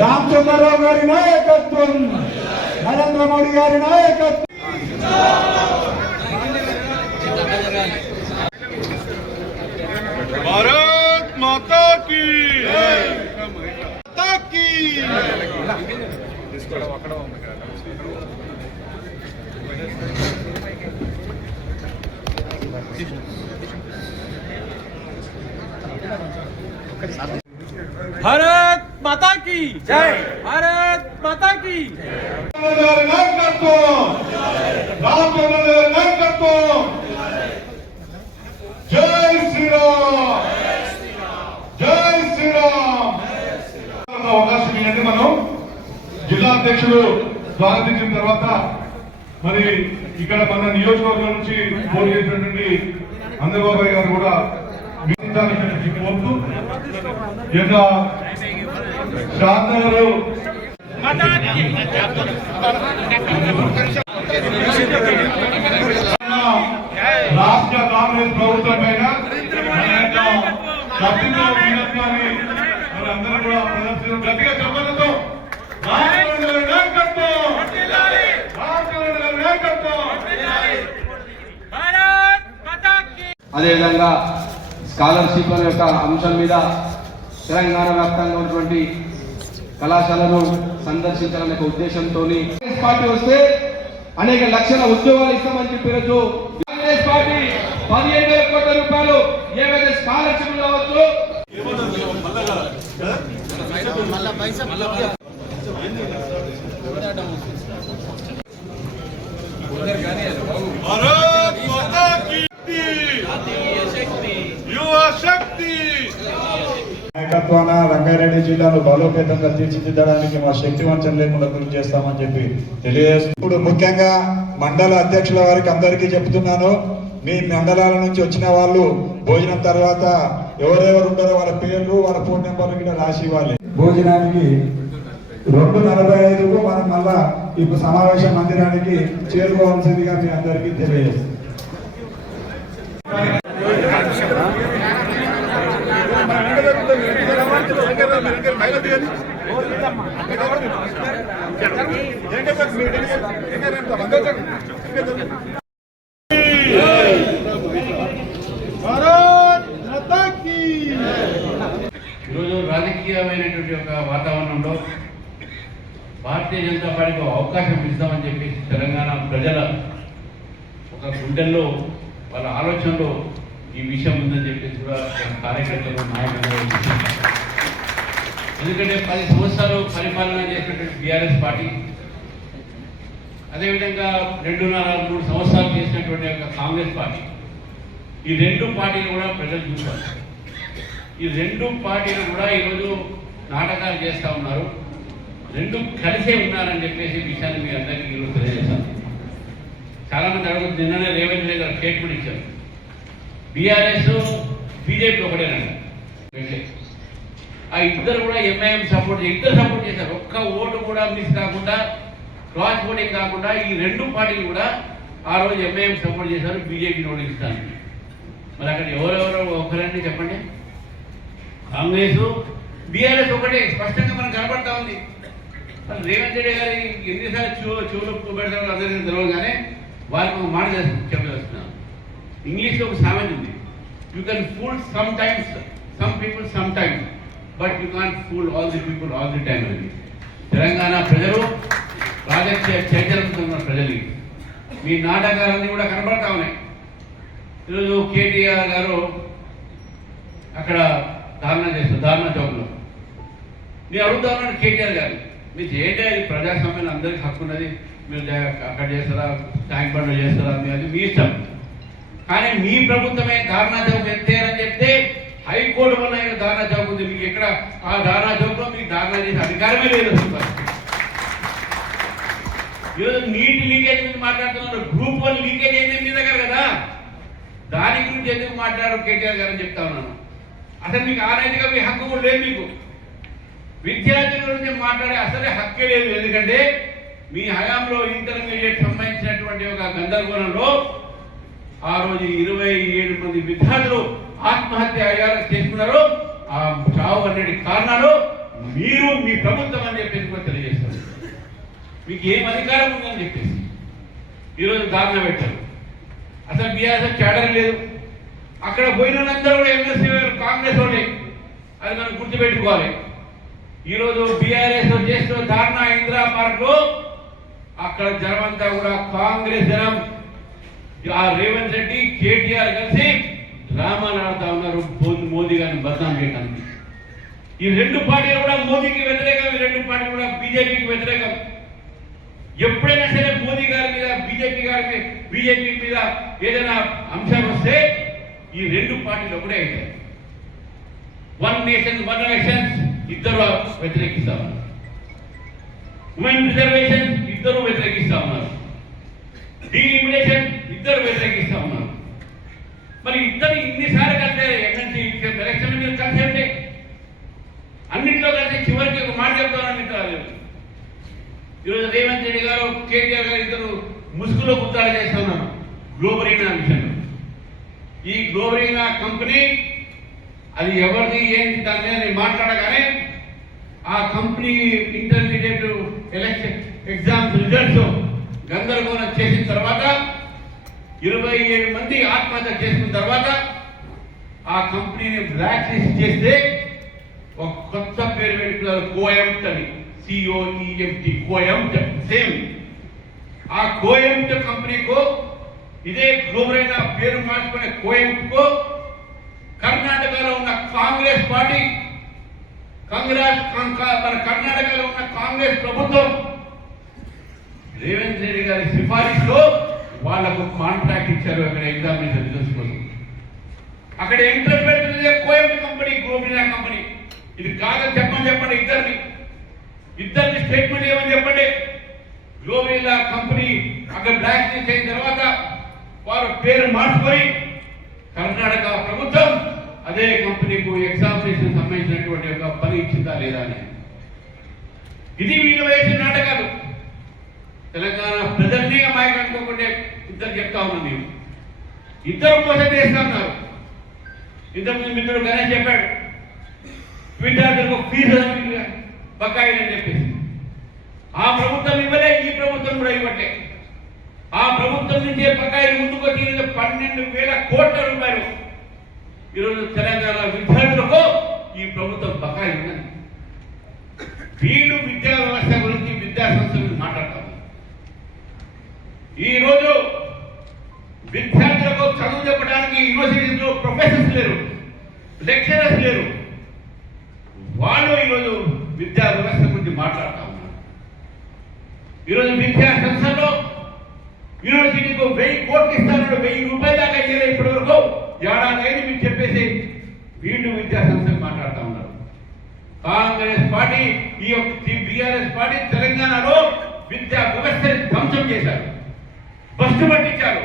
రామచంద్రరావు గారి నాయకత్వం, నరేంద్ర మోడీ గారి నాయకత్వం. భారత్ మాతా కీ भारत माता की जय, भारत माता की జై శ్రీరామ్, జై శ్రీరామ్. అవకాశం ఇవ్వండి. మనం జిల్లా అధ్యక్షుడు స్వాగతించిన తర్వాత మరి ఇక్కడ మన నియోజకవర్గం నుంచి పోటీ చేసినటువంటి అందరబాబాయ్ గారు కూడా కోరుతూ యొక్క శాంతనగరు రాష్ట్ర కాంగ్రెస్ ప్రభుత్వం పైన అందరూ కూడా ప్రదర్శన గట్టిగా చెప్పడంతో అదేవిధంగా స్కాలర్షిప్ అనే యొక్క అంశం మీద తెలంగాణ వ్యాప్తంగా ఉన్నటువంటి కళాశాలను సందర్శించాలనే ఉద్దేశంతో పార్టీ వస్తే అనేక లక్షల ఉద్యోగాలు ఇస్తామని చెప్పినట్టు కాంగ్రెస్ పార్టీ 15,000 కోట్ల రూపాయలు ఏవైతే స్కాలర్షిప్ కావచ్చు నాయకత్వాన రంగారెడ్డి జిల్లాను బలోపేతంగా తీర్చిదిద్దడానికి మా శక్తి వంచన లేకుండా కృషి చేస్తామని చెప్పి తెలియజేస్తుంది. ఇప్పుడు ముఖ్యంగా మండల అధ్యక్షుల వారికి అందరికీ చెప్తున్నాను, మీ మండలాల నుంచి వచ్చిన వాళ్ళు భోజనం తర్వాత ఎవరెవరు ఉంటారో వాళ్ళ పేర్లు వాళ్ళ ఫోన్ నెంబర్లు కూడా రాసి ఇవ్వాలి. భోజనానికి 2:45కు మనం మళ్ళా ఇప్పుడు సమావేశ మందిరానికి చేరుకోవాల్సిందిగా మీ అందరికీ తెలియజేస్తుంది. ఈరోజు రాజకీయమైనటువంటి ఒక వాతావరణంలో భారతీయ జనతా పార్టీకి అవకాశం ఇస్తామని చెప్పేసి తెలంగాణ ప్రజల ఒక గుండెల్లో వాళ్ళ ఆలోచనలో ఈ విషయం ఉందని చెప్పేసి కూడా కార్యకర్తలు నాయకులు, ఎందుకంటే 10 సంవత్సరాలు పరిపాలన చేసినటువంటి బీఆర్ఎస్ పార్టీ, అదేవిధంగా 2.5-3 సంవత్సరాలు చేసినటువంటి ఒక కాంగ్రెస్ పార్టీ, ఈ 2 పార్టీలు కూడా ప్రజలు చూస్తారు. ఈ 2 పార్టీలు కూడా ఈరోజు నాటకాలు చేస్తూ ఉన్నారు, 2 కలిసే ఉన్నారని చెప్పేసి విషయాన్ని మీ అందరికీ ఈరోజు తెలియజేస్తాను. చాలామంది అడుగుతుంది, నిన్ననే రేవంత్ రెడ్డి గారు స్టేట్మెంట్ ఇచ్చారు, బీఆర్ఎస్ బీజేపీ ఒకటేనండి. ఆ ఇద్దరు కూడా ఎంఐఎం సపోర్ట్ చేశారు. ఒక్క ఓటు కూడా మిస్ కాకుండా, క్రాస్ ఓటింగ్ కాకుండా ఈ 2 పార్టీలు కూడా ఆ రోజు ఎంఐఎం సపోర్ట్ చేశారు, బీజేపీ ఓడిస్తాను. మరి అక్కడ ఎవరెవరో ఒకరండి చెప్పండి. కాంగ్రెస్ బీఆర్ఎస్ ఒకటే స్పష్టంగా మనకు కనబడతా ఉంది. రేవంత్ రెడ్డి గారి ఎన్నిసార్లు చెవులు పెడతారో అందరికీ తెలియదు, కానీ వారికి ఒక మాట చెప్పేస్తున్నాను. ఇంగ్లీష్లో ఒక సామెత ఉంది, you can fool some times some people some times, but you can't fool all the people all the time అని. తెలంగాణ ప్రజలు రాజకీయ చైతన్యంతో ఉన్న ప్రజలు మీ నాటకాలన్నీ కూడా కనబడతా ఉన్నాయి. ఈరోజు కేటీఆర్ గారు అక్కడ ధారణ చౌక్లో నేను అడుగుతా ఉన్నాను, కేటీఆర్ గారు మీరు చేయండి, అది ప్రజాస్వామ్యం అందరికీ హక్కు ఉన్నది, మీరు అక్కడ చేస్తారా, ట్యాంక్ బండ్లు చేస్తారా, అది మీ ఇష్టం. కానీ మీ ప్రభుత్వమే ధారణా చౌక్ ఎత్తేరని చెప్తే హైకోర్టు వల్ల ధారణా చౌక్ ఉంది, మీకు ఎక్కడ ఆ ధారణా చౌక్లో మీకు ధారణా చేసే అధికారమే లేదు. ఈరోజు నీటి లీకేజ్ మీద మాట్లాడుతున్నారు, గ్రూప్ 1 లీకేజ్ అయింది మీ దగ్గర కదా, దాని గురించి ఎందుకు మాట్లాడారు కేటీఆర్ గారు అని చెప్తా ఉన్నాను. అసలు మీకు ఆ రైతుగా మీ హక్కు కూడా లేదు. మీకు విద్యార్థుల గురించి మాట్లాడే అసలే హక్కే లేదు. ఎందుకంటే మీ హయాంలో ఇంటర్మీడియట్ సంబంధించినటువంటి ఒక గందరగోళంలో ఆ రోజు 27 మంది విద్యార్థులు ఆత్మహత్య చేసుకున్నారు. ఆ చావు అన్నిటి కారణాలు మీరు మీ ప్రభుత్వం అని చెప్పేసి కూడా తెలియజేస్తారు. మీకు ఏం అధికారం ఉందని చెప్పేసి ఈరోజు దారుణ పెట్టారు. అసలు బీఆర్ఎస్ క్యాడర్ లేదు. అక్కడ పోయిన వాళ్ళందరూ కూడా ఎమ్మెల్సీ కాంగ్రెస్ వాళ్ళే, అది మనం గుర్తుపెట్టుకోవాలి. ఈరోజు బీఆర్ఎస్ చేసిన ధారణ ఇందిరా పార్క్ లో అక్కడ జనమంతా కూడా కాంగ్రెస్ జనం, ఆ రేవంత్ రెడ్డి కేటీఆర్ కలిసి డ్రామాలు ఆడుతా ఉన్నారు మోదీ గారిని బదనాం చేయడానికి. ఈ రెండు పార్టీలు కూడా మోదీకి వ్యతిరేకం, ఈ రెండు పార్టీలు కూడా బీజేపీకి వ్యతిరేకం. ఎప్పుడైనా సరే మోదీ గారి మీద బీజేపీ మీద ఏదైనా అంశాలు వస్తే ఈ రెండు పార్టీలు ఒకటే అవుతాయి. వన్ నేషన్ వన్ ఎలక్షన్స్ ఇద్దరు వ్యతిరేకిస్తా ఉన్నారు. ఉమెన్ రిజర్వేషన్ ఇద్దరు వ్యతిరేకిస్తా ఉన్నారు. డీలిమిటేషన్ ఇద్దరు వ్యతిరేకిస్తా ఉన్నారు. మరి ఇద్దరు ఇన్నిసార్లు కలిసి ఎమ్మెల్సీ ఎలక్షన్ మీద కలిసి ఉంటే అన్నింటిలో కలిసి చివరికి ఒక మాట చెప్తానని ఈరోజు రేవంత్ రెడ్డి గారు కేటీఆర్ గారు ఇద్దరు ముసుగులో గుర్తాలు చేస్తా ఉన్నారు గ్లోబరీనా విషయంలో. ఈ గ్లోబరీనా కంపెనీ అది ఎవరిది ఏంటి దాని మీద నేను మాట్లాడగానే ఆ company intermediate election exams results గందరగోళం చేసిన తర్వాత 27 మంది ఆత్మహత్య చేసుకున్న తర్వాత ఆ కంపెనీని బ్లాక్ లిస్ట్ చేస్తే ఒక కొత్త పేరు పెట్టుకున్నారు, కోయంట్ అని, COEMT, కోయంట్. సేమ్ ఆ కోయంట్ కంపెనీకు ఇదే గ్లోబరైన పేరు మార్చుకునే కోయంట్ కు కర్ణాటకలో ఉన్న కాంగ్రెస్ పార్టీ మన కర్ణాటకలో ఉన్న కాంగ్రెస్ ప్రభుత్వం రేవంత్ రెడ్డి గారి సిఫారసులో వాళ్లకు కాంట్రాక్ట్ ఇచ్చారు. అక్కడ ఎగ్జామినేషన్ రిజల్ట్స్ కోసం అక్కడ ఎంట్రెన్స్ పెడుతుంది కోయంట్ కంపెనీ, గ్లోబరీనా కంపెనీ. ఇది కాదని చెప్పండి ఇద్దరిని స్టేట్మెంట్ ఏమని చెప్పండి. గ్లోబరీనా కంపెనీ అక్కడ బ్లాక్ లిస్ట్ అయిన తర్వాత వారు పేరు మార్చుకొని కర్ణాటక ప్రభుత్వం అదే కంపెనీకు ఎగ్జామినేషన్ సంబంధించినటువంటి ఒక పని ఇచ్చిందా లేదా అని. ఇది వీళ్ళు వేసిన నాటకాలు. తెలంగాణ ప్రజల్ని అమాయకు అనుకోకుంటే ఇద్దరు చెప్తా ఉన్నాను నేను. ఇద్దరు మోసం చేస్తా ఉన్నారు. ఇంతకుముందు మిత్రుడు గణేష్ చెప్పాడు విద్యార్థులకు ఫీజు బకాయిలని చెప్పేసి. ఆ ప్రభుత్వం ఇవ్వలే, ఈ ప్రభుత్వం కూడా ఇవ్వట్లే. ఆ ప్రభుత్వం నుంచే బకాయిలు ముందుకు వచ్చి 12,000 కోట్ల రూపాయలు ఈరోజు తెలంగాణ విద్యార్థులకు ఈ ప్రభుత్వం బకాయి ఉన్నది. వీళ్ళు విద్యా వ్యవస్థ గురించి, విద్యా సంస్థల గురించి మాట్లాడతారు. ఈ రోజు విద్యార్థులకు చదువు చెప్పడానికి యూనివర్సిటీలో ప్రొఫెసర్స్ లేరు, లెక్చరర్స్ లేరు. వాళ్ళు ఈరోజు విద్యా వ్యవస్థ గురించి మాట్లాడుతూ ఉన్నారు. ఈరోజు విద్యా సంస్థల్లో యూనివర్సిటీకి 1000 కోట్లు ఇస్తానన్నాడు, 1000 రూపాయలు దాకా ఇయ్యలే ఇప్పటి వరకు. ఏడాది అయింది మీరు చెప్పేసి వీళ్ళు విద్యా సంస్థలు మాట్లాడుతూ ఉన్నారు. కాంగ్రెస్ పార్టీ, ఈ బీఆర్ఎస్ పార్టీ తెలంగాణలో విద్యా వ్యవస్థని ధ్వంసం చేశారు, బస్సు పట్టించారు.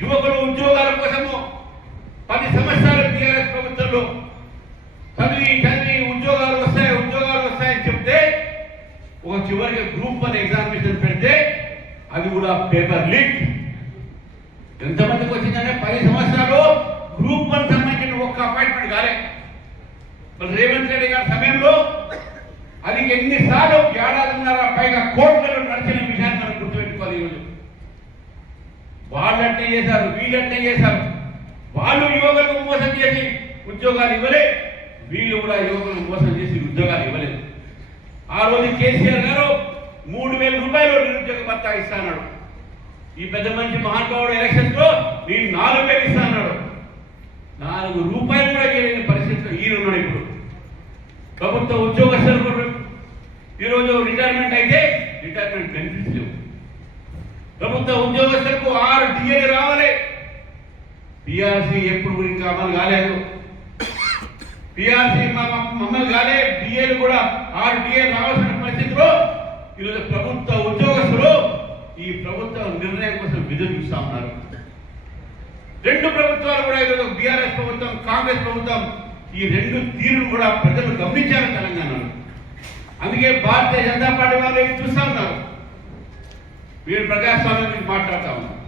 యువకులు ఉద్యోగాల కోసము 10 సంవత్సరాలు బీఆర్ఎస్ ప్రభుత్వంలో చదివి ఉద్యోగాలు వస్తాయని చెప్తే ఒక చివరికి గ్రూప్ 1 ఎగ్జామినేషన్ పెడితే అది కూడా పేపర్ లీక్. ఎంతమందికి వచ్చిందంటే 10 సంవత్సరాలు గ్రూప్ 1 సంబంధించిన ఒక్క అపాయింట్మెంట్ కాలే. మరి రేవంత్ రెడ్డి గారి సమయంలో అది ఎన్నిసార్లు 1.5 పైగా కోట్లలో నడిచిన విషయాన్ని మనం గుర్తుపెట్టుకోవాలి. ఈరోజు వాళ్ళంటే చేశారు, వీళ్ళంటే చేశారు. వాళ్ళు యువకులకు మోసం చేసి ఉద్యోగాలు ఇవ్వలే, వీళ్ళు కూడా యువకులకు మోసం చేసి ఉద్యోగాలు ఇవ్వలేదు. ఆ రోజు కేసీఆర్ గారు 3,000 రూపాయలు నిరుద్యోగ భత్తా ఇస్తాడు. ఈ పెద్ద మనిషి మహానుభావుడు ఎలక్షన్స్ లో నేను 4,000 ఇస్తాడు. 4 రూపాయలు కూడా ఇవ్వలేని పరిస్థితిలో ఈయనున్నాడు. ఇప్పుడు ప్రభుత్వ ఉద్యోగస్తులు ఈరోజు రిటైర్మెంట్ అయితే రిటైర్మెంట్ బెనిఫిట్స్ లేవు. ప్రభుత్వ ఉద్యోగస్తులకు 6 DA రావాలి. PRC ఎప్పుడు ఇంకా అమలు కాలేదు. PRC అమలు కాలే, DAలు కూడా 6 DA రావాల్సిన పరిస్థితిలో ఈరోజు ప్రభుత్వ ఉద్యోగస్తులు ఈ ప్రభుత్వ నిర్ణయం కోసం విధులు చూస్తా ఉన్నారు. 2 ప్రభుత్వాలు కూడా ఈరోజు బీఆర్ఎస్ ప్రభుత్వం, కాంగ్రెస్ ప్రభుత్వం, ఈ 2 తీరును కూడా ప్రజలు గమనించారు తెలంగాణలో. అందుకే భారతీయ జనతా పార్టీ వాళ్ళు చూస్తా ఉన్నారు. వీరు ప్రజాస్వామ్యం గురించి మాట్లాడుతూ ఉన్నారు.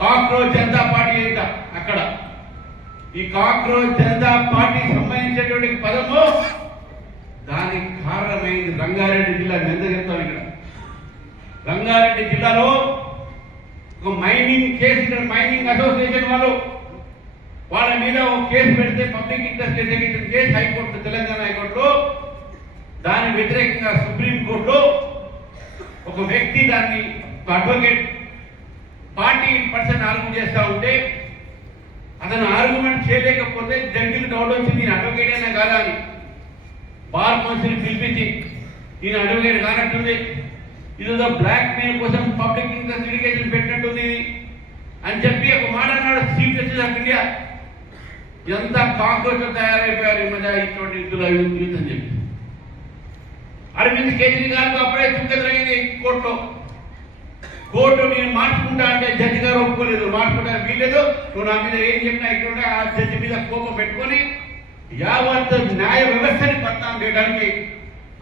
కాక్రోచ్ జనతా పార్టీ ఏంట అక్కడ. ఈ కాక్రోచ్ జనతా పార్టీ సంబంధించినటువంటి పదము దానికి కారణమైంది రంగారెడ్డి జిల్లా. నేను ఎంత చెప్తాను ఇక్కడ, రంగారెడ్డి జిల్లాలో ఒక మైనింగ్ కేసు, ఇక్కడ మైనింగ్ అసోసియేషన్ వాళ్ళ మీద ఒక కేసు పెడితే public interest execution case high court, Telangana హైకోర్టులో, దాని వ్యతిరేకంగా సుప్రీంకోర్టులో ఒక వ్యక్తి దాన్ని అడ్వకేట్ పార్టీ పర్సన్ ఆర్గ్యూ చేస్తూ ఉంటే అతను ఆర్గ్యుమెంట్ చేయలేకపోతే జడ్జికి డౌట్ వచ్చింది ఈయన అడ్వకేట్ అయినా కాదా అని. బార్ కౌన్సిల్ పిలిపించి ఈయన అడ్వకేట్ కానట్టుంది, ఇదేదో బ్లాక్ మెయిల్ కోసం పబ్లిక్ ఇంట్రెస్ట్ లిటిగేషన్ పెట్టినట్టుంది ఇది అని చెప్పి ఒక మాట అన్నాడు చీఫ్ జస్టిస్ ఆఫ్ ఇండియా. ఎంత కాక్రోచ్ తయారైపోయారు ఈ మధ్య ఇటువంటి యూత్ అని చెప్పి. అరవింద్ కేజ్రీవాల్ అప్పుడే చుక్కదరైంది కోర్టులో. కోర్టు నేను మార్చుకుంటా అంటే జడ్జి గారు ఒప్పుకోలేదు, మార్చుకుంటా వీల్లేదు, నువ్వు నా మీద ఏం చెప్పినా ఇక్కడ ఆ జడ్జి మీద కోపం పెట్టుకొని యావత్ న్యాయ వ్యవస్థని పట్టాం చేయడానికి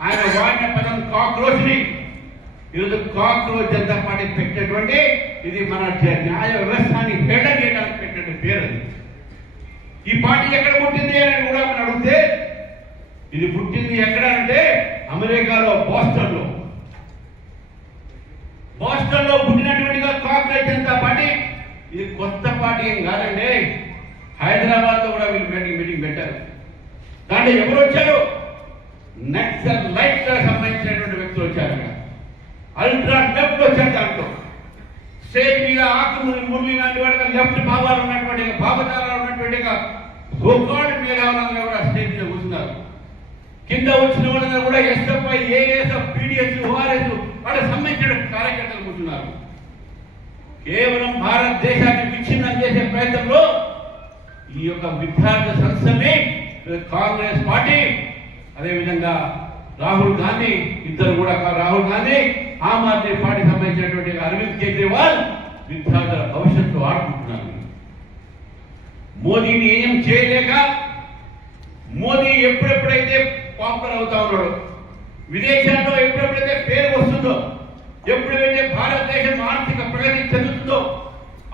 ఆయన వాడిన పదం కాక్రోచ్ ని. ఈరోజు కాక్రోచ్ జనతా పార్టీ పెట్టినటువంటి ఇది మన న్యాయ వ్యవస్థని హేళన చేయడానికి పెట్టినటువంటి పేరు. ఈ పార్టీ ఎక్కడ పుట్టింది అని కూడా మనం అడిగితే ఇది పుట్టింది ఎక్కడ అంటే అమెరికాలో బోస్టన్ లో పుట్టినటువంటి కాంగ్రెస్ జనతా పార్టీ. ఇది కొత్త పార్టీ ఏం కాదండి. హైదరాబాద్ లో కూడా వీళ్ళు మీటింగ్ పెట్టారు. దాంట్లో ఎవరు వచ్చారు? నక్సల్ లైట్ సంబంధించినటువంటి వ్యక్తులు వచ్చారు. అల్ట్రా లెఫ్ట్ వచ్చారు. దాంట్లో స్టేజ్ మీద ఆకులు మురళి లాంటి వాడిగా లెఫ్ట్ భావాలు ఉన్నటువంటి భావజాలాలు ఉన్నటువంటి గోపాల్ మేధావులంగా కూడా స్టేజ్ మీద కూర్చున్నారు. కింద వచ్చిన వాళ్ళందరూ కూడా ఎస్ఎఫ్ఐ, ఏఎస్ఎఫ్, పీడిఎస్, ఓఆర్ఎస్ వాళ్ళకి సంబంధించిన కార్యకర్తలు కూర్చున్నారు. కేవలం భారతదేశాన్ని విచ్ఛిన్నం చేసే ప్రయత్నంలో ఈ యొక్క విద్యార్థి సంస్థని కాంగ్రెస్ పార్టీ, అదేవిధంగా రాహుల్ గాంధీ, ఇద్దరు కూడా రాహుల్ గాంధీ, ఆమ్ ఆద్మీ పార్టీ సంబంధించినటువంటి అరవింద్ కేజ్రీవాల్ విద్యార్థుల భవిష్యత్తు ఆడుకుంటున్నారు. మోదీని ఏం చేయలేక మోదీ ఎప్పుడెప్పుడైతే పాపులర్ అవుతా ఉన్నాడు, విదేశాల్లో ఎప్పుడెప్పుడైతే పేరు వస్తుందో, ఎప్పుడైతే భారతదేశం ఆర్థిక ప్రగతి చెందుతుందో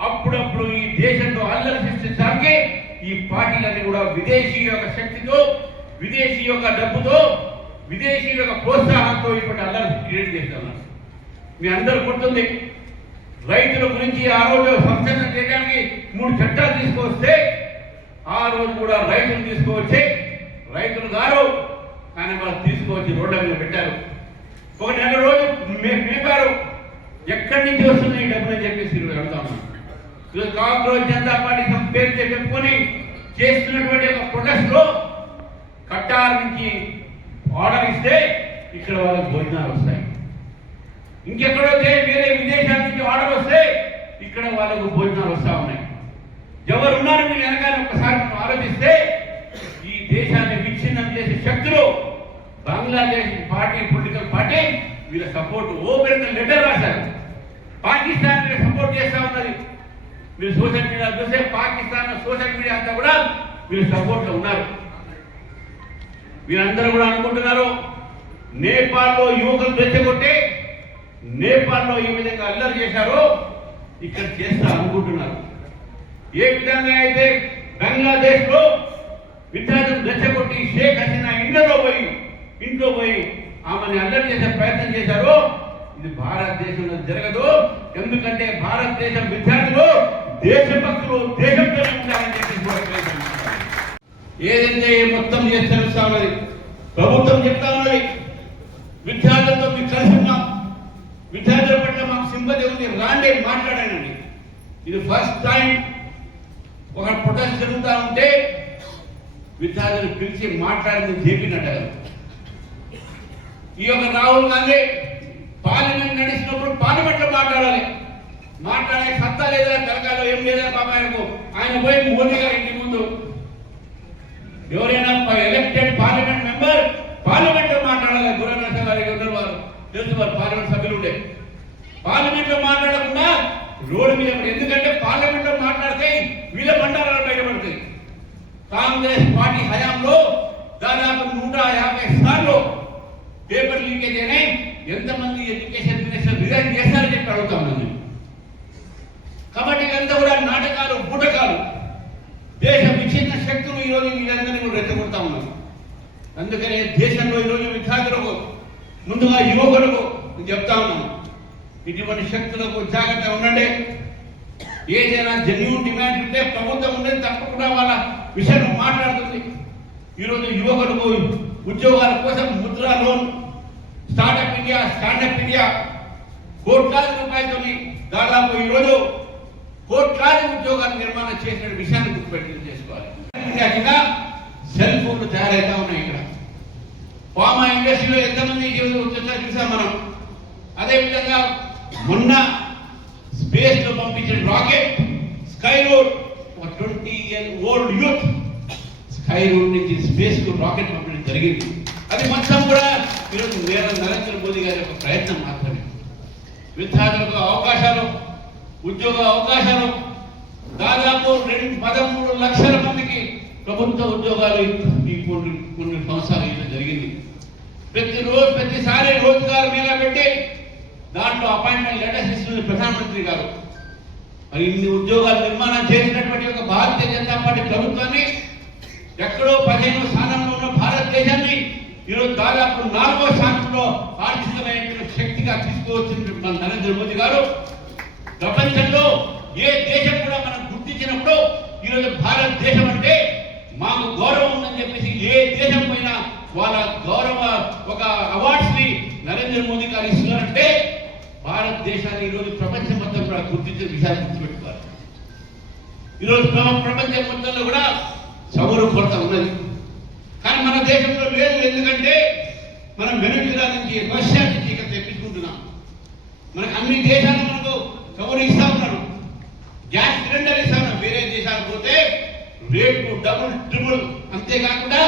అప్పుడప్పుడు ఈ దేశంలో అల్లరి సృష్టించడానికి ఈ పార్టీలన్నీ కూడా విదేశీ యొక్క శక్తితో, విదేశీ యొక్క డబ్బుతో, విదేశీ యొక్క ప్రోత్సాహంతో ఇప్పటి అల్లరి క్రియేట్ చేస్తా ఉన్నారు. మీ అందరూ గుర్తుంది, రైతుల గురించి ఆ రోజు సంస్కరణ చేయడానికి 3 చట్టాలు తీసుకొస్తే ఆ రోజు కూడా రైతులు తీసుకువచ్చి రైతులు గారు కానీ వాళ్ళు తీసుకువచ్చి రోడ్ల మీద పెట్టారు. ఒక నెల రోజు మేపారు. ఎక్కడి నుంచి వస్తున్నాయి ఈ డబ్బులు అని చెప్పేసి అడుగుతా ఉన్నాను. కాంగ్రెస్ జనతా పార్టీ పేరు చెప్పుకొని చేస్తున్నటువంటి ఒక ప్రొటెస్ట్ లో కట్టార్ నుంచి ఆర్డర్ ఇస్తే ఇక్కడ వాళ్ళకి భోజనాలు వస్తాయి. ఇంకెక్కడైతే వేరే విదేశాల నుంచి ఆర్డర్ వస్తే ఇక్కడ వాళ్ళకు భోజనాలు వస్తా ఉన్నాయి. ఎవరు ఉన్నారు మీరు వెనకాల ఒక్కసారి మనం ఆలోచిస్తే ఈ దేశాన్ని విచ్ఛిన్నం చేసే శక్తులు బంగ్లాదేశ్ పార్టీ, పొలిటికల్ పార్టీ వీళ్ళ సపోర్ట్ ఓపెన్ లెటర్ రాశారు. పాకిస్తాన్ సపోర్ట్ చేస్తా ఉన్నది. మీరు సోషల్ మీడియా చూస్తే పాకిస్తాన్ సోషల్ మీడియా అంతా కూడా వీళ్ళు సపోర్ట్ లో ఉన్నారు. వీరందరూ కూడా అనుకుంటున్నారు నేపాల్లో యువకులు రెచ్చగొట్టి నేపాల్లో ఈ విధంగా అల్లరి చేశారో ఇక్కడ చేస్తా అనుకుంటున్నారు. ఏ విధంగా అయితే బంగ్లాదేశ్ లో విద్యార్థులు రెచ్చగొట్టి షేక్ హసీనా ఇంట్లో పోయి ఆమెను అల్లరి చేసే ప్రయత్నం చేశారో ఇది భారతదేశంలో జరగదు. ఎందుకంటే భారతదేశం విద్యార్థులు దేశభక్తులు, దేశంతోనే ఉండాలని చెప్పి ఏదైతే మొత్తం చేసి తెలుస్తా ఉన్నది. ప్రభుత్వం చెప్తా ఉన్నది విద్యార్థులతో మీకు కలిసి ఉన్నాం, విద్యార్థుల పట్ల మాకు సింపతి ఉంది, రాండి మాట్లాడానండి. ఇది ఫస్ట్ టైం ఒక ప్రొటెస్ట్ జరుగుతూ ఉంటే విద్యార్థులు పిలిచి మాట్లాడింది చెప్పినట్టు. ఈ యొక్క రాహుల్ గాంధీ పార్లమెంట్ నడిచినప్పుడు పార్లమెంట్ లో మాట్లాడే సత్తా లేదా తెలంగాణలో ఏం లేదా పాపాయనకు ఆయన పోయి మోదీ గారి ఇంటి ముందు ఎవరైనా ఎలక్టెడ్ పార్లమెంట్ మెంబర్ పార్లమెంట్ లో మాట్లాడాలి. గురనరసింహ గారి ఉన్నారు, వారు తెలుసు, వారు పార్లమెంట్ సభ్యులు ఉండే. పార్లమెంట్ లో మాట్లాడకుండా రోడ్డు మీద, ఎందుకంటే పార్లమెంట్ లో మాట్లాడితే వీళ్ళ బండారాలు బయటపడతాయి. కాంగ్రెస్ పార్టీ హయాంలో దాదాపు 150 సార్లు పేపర్ లీకేజ్ అయినాయి. ఎంతమంది ఎడ్యుకేషన్ మినిస్టర్ రిజైన్ చేస్తారని చెప్పి అడుగుతా ఉన్నాను. కాబట్టి ఇదంతా కూడా నాటకాలు బూటకాలు. దేశ విచ్ఛిన్న శక్తులు ఈరోజు వీళ్ళందరినీ కూడా రెచ్చగొడతా ఉన్నారు. అందుకనే దేశంలో ఈరోజు విద్యార్థులకు ముందుగా యువకులకు చెప్తా ఉన్నాను, ఇటువంటి శక్తులకు జాగ్రత్త ఉండండి. ఏదైనా జెన్యూన్ డిమాండ్ ఉంటే ప్రభుత్వం ఉండేది తప్పకుండా వాళ్ళ విషయంలో మాట్లాడుతుంది. ఈరోజు యువకులకు ఉద్యోగాల కోసం ముద్రా లోన్, స్టార్టప్ ఇండియా కోట్లాది రూపాయలతో దాదాపు ఈరోజు కోట్లాది ఉద్యోగాల నిర్మాణం చేసిన విషయాన్ని గుర్తుపెట్టి చేసుకోవాలి. కింద సెల్ ఫోన్లు తయారవుతా ఉన్నాయి. ఇక్కడ ఫార్మా ఇండస్ట్రీలో ఎంతమంది వచ్చారో చూసాం మనం. అదేవిధంగా మొన్న స్పేస్ లో పంపించిన rocket Skyroot, 20-year-old youth Skyroot నుంచి స్పేస్ కు రాకెట్ పంపించడం జరిగింది. అది మొత్తం కూడా ఈరోజు నరేంద్ర మోదీ గారి యొక్క ప్రయత్నం మాత్రమే. విద్యార్థులకు అవకాశాలు, ఉద్యోగ అవకాశాలు దాదాపు 13 లక్షల మందికి ప్రభుత్వ ఉద్యోగాలు ఈ కొన్ని సంవత్సరాలు ఇవ్వడం జరిగింది. ప్రతిసారి రోజ్గార్ మేళా పెట్టి దాంట్లో అపాయింట్మెంట్ లెటర్స్ ఇస్తున్న ప్రధానమంత్రి గారు. మరి ఇన్ని ఉద్యోగాలు నిర్మాణం చేసినటువంటి ఒక భారతీయ జనతా పార్టీ ప్రభుత్వాన్ని ఎక్కడో 15వ స్థానంలో ఉన్న భారతదేశాన్ని ఈరోజు దాదాపు 4వ స్థానంలో ఆర్థికమైన శక్తిగా తీసుకువచ్చిన మన నరేంద్ర మోదీ గారు. ప్రపంచంలో ఏ దేశం కూడా మనం గుర్తించినప్పుడు ఈరోజు భారతదేశం అంటే మాకు గౌరవం ఉందని చెప్పేసి ఏ దేశం పోయినా వాళ్ళ గౌరవ ఒక అవార్డ్స్ ని నరేంద్ర మోదీ గారు ఇస్తున్నారంటే భారతదేశాన్ని ఈరోజు ప్రపంచం మొత్తం కూడా గుర్తించిన విషయాన్ని గుర్తుపెట్టుకోవాలి. ఈరోజు ప్రపంచం మొత్తంలో కూడా చమురు కొరత ఉన్నది, కానీ మన దేశంలో లేదు. ఎందుకంటే మనం వెనుజులా నుంచి, రష్యా నుంచి ఇక్కడ తెప్పించుకుంటున్నాం. మనకు అన్ని దేశాలు మనకు చమురు ఇస్తా ఉన్నారు, గ్యాస్ సిలిండర్ ఇస్తా ఉన్నారు. వేరే దేశాలకు పోతే రేటు డబుల్ ట్రిపుల్. అంతేకాకుండా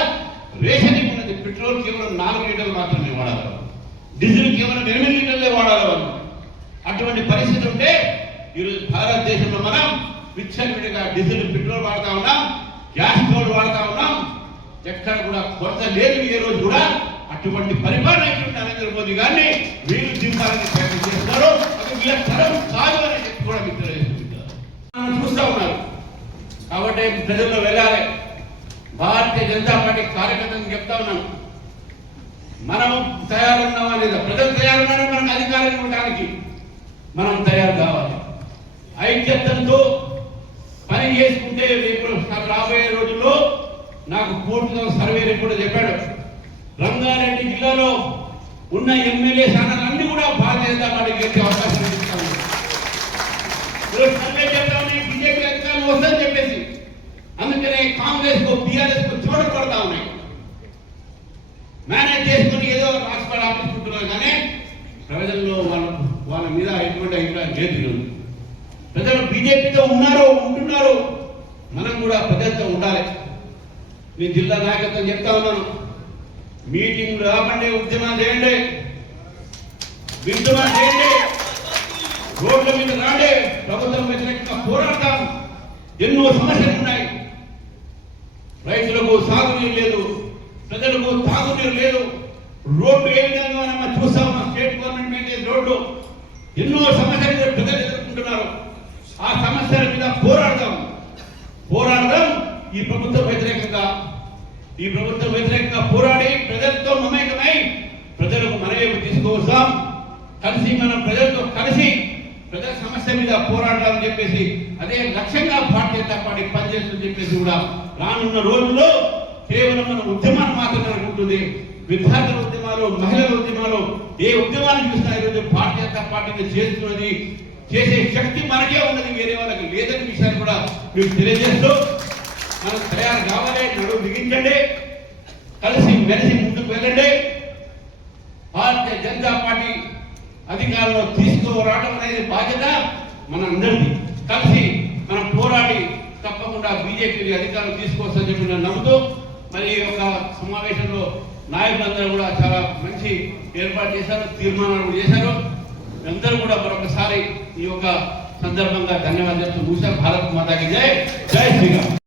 రేషనింగ్ ఉన్నది. పెట్రోల్ కేవలం 4 లీటర్లు మాత్రమే వాడాలి, డీజిల్ కేవలం 8 లీటర్లే వాడాలి. అటువంటి పరిస్థితి ఉంటే ఈరోజు భారతదేశంలో మనం విచ్చలవిడిగా డీజిల్, పెట్రోల్ వాడుతా ఉన్నాం, గ్యాస్ స్టవ్ వాడుతా ఉన్నాం. ఎక్కడ కూడా కొరత లేదు ఏ రోజు కూడా. అటువంటి పరిపాలన నరేంద్ర మోదీ గారిని వీళ్ళు దింపాలని ప్రయత్నం చేస్తున్నారు. అది వీళ్ళ తరం కాదు అని చెప్పి కూడా మీకు తెలియజేస్తున్నారు. చూస్తూ ఉన్నారు కాబట్టి ప్రజల్లో వెళ్ళాలి. భారతీయ జనతా పార్టీ కార్యకర్తలను చెప్తా ఉన్నాను, మనం తయారున్నామా లేదా, ప్రజలు తయారున్నారో మనకు అధికారం ఇవ్వడానికి మనం తయారు కావాలి. ఐక్యతతో పని చేసుకుంటే రేపు రాబోయే రోజుల్లో నాకు పూర్తిగా సర్వే రిపోర్ట్ చెప్పాడు. రంగారెడ్డి జిల్లాలో ఉన్న ఎమ్మెల్యే స్థానాలన్నీ కూడా భారతీయ జనతా పార్టీకి గెలిచే అవకాశం ఇస్తాను. సర్వే చెప్తామని బీజేపీ అధికారులు వస్తుందని చెప్పేసి అందుకనే కాంగ్రెస్ కు, బీఆర్ఎస్ కు చోట పడతా ఉన్నాయి. మేనేజ్ చేసుకుని ఏదో రాష్ట్రాలు ఆపించుకుంటున్నారు, కానీ ప్రజల్లో వాళ్ళ మీద ఎటువంటి అభిప్రాయం లేదు. ప్రజలు బీజేపీతో ఉంటున్నారు. మనం కూడా ప్రజలతో ఉండాలి. నేను జిల్లా నాయకత్వం చెప్తా ఉన్నాను, మీటింగ్లు రాబండి, ఉద్యమాలు చేయండి, విద్యమాలు చేయండి, రోడ్ల మీద రాండి, ప్రభుత్వం వ్యతిరేకంగా పోరాడతాం. ఎన్నో సమస్యలు ఉన్నాయి. రైతులకు సాగునీరు లేదు, ప్రజలకు తాగునీరు లేదు, రోడ్లు ఏ విధంగా మనం చూస్తా ఉన్నాం. స్టేట్ గవర్నమెంట్ మీద రోడ్లు ఎన్నో సమస్యలు ప్రజలు ఎదుర్కొంటున్నారు. ఆ సమస్యల మీద పోరాడదాం. ఈ ప్రభుత్వం వ్యతిరేకంగా పోరాడి ప్రజలతో మమేకమై ప్రజలకు మనవేపు తీసుకువస్తాం. కలిసి మనం ప్రజలతో కలిసి ప్రజల సమస్య మీద పోరాడాలని చెప్పేసి అదే లక్ష్యంగా భారతీయ జనతా పార్టీ పనిచేస్తుందని చెప్పేసి కూడా రానున్న రోజుల్లో కేవలం మన ఉద్యమాన్ని మాత్రమే ఉంటుంది. విద్యార్థుల ఉద్యమాలు, మహిళల ఉద్యమాలు, ఏ ఉద్యమాన్ని చూసినా ఈరోజు భారతీయ జనతా పార్టీని చేస్తున్నది, చేసే శక్తి మనకే ఉన్నది, వేరే వాళ్ళకి లేదని విషయాన్ని కూడా మీకు తెలియజేస్తూ మనం తయారు కావాలి. నడువు బిగించండి, కలిసి మెలిసి ముందుకు వెళ్ళండి. భారతీయ జనతా పార్టీ అధికారంలో తీసుకురావడం అనేది బాధ్యత మనందరిది. కలిసి మనం పోరాడి తప్పకుండా బీజేపీ అధికారం తీసుకొస్తామని చెప్పి నేను నమ్ముతూ, మరి ఈ యొక్క సమావేశంలో నాయకులందరూ కూడా చాలా మంచి ఏర్పాటు చేశారు, తీర్మానాలు కూడా చేశారు. అందరూ కూడా మరొకసారి ఈ యొక్క సందర్భంగా ధన్యవాదాలు చెప్తూ భారత్ మాతాకి జై, జై శ్రీరామ్.